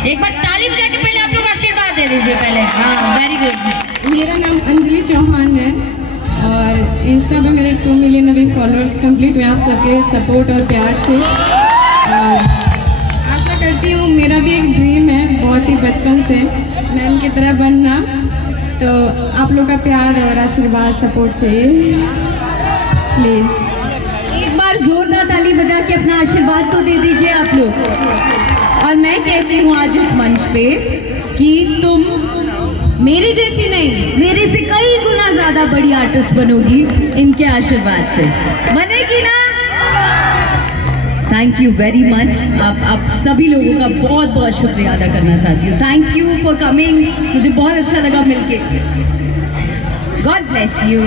एक बार ताली बजा के पहले आप लोग आशीर्वाद दे दीजिए पहले। हाँ, वेरी गुड। मेरा नाम अंजलि चौहान है और इंस्टा पे मेरे 2 मिलियन अभी फॉलोअर्स कंप्लीट हुए आप सबके सपोर्ट और प्यार से। आशा करती हूँ, मेरा भी एक ड्रीम है बहुत ही बचपन से मैम की तरह बनना, तो आप लोग का प्यार और आशीर्वाद सपोर्ट चाहिए प्लीज़। एक बार जोरदार ताली बजा के अपना आशीर्वाद तो दे दीजिए आप लोग। और मैं कहती हूँ आज इस मंच पे कि तुम मेरी जैसी नहीं, मेरे से कई गुना ज्यादा बड़ी आर्टिस्ट बनोगी इनके आशीर्वाद से। बनेगी ना? Thank you very much. आप सभी लोगों का बहुत बहुत शुक्रिया अदा करना चाहती हूँ। थैंक यू फॉर कमिंग, मुझे बहुत अच्छा लगा मिलके। God bless you.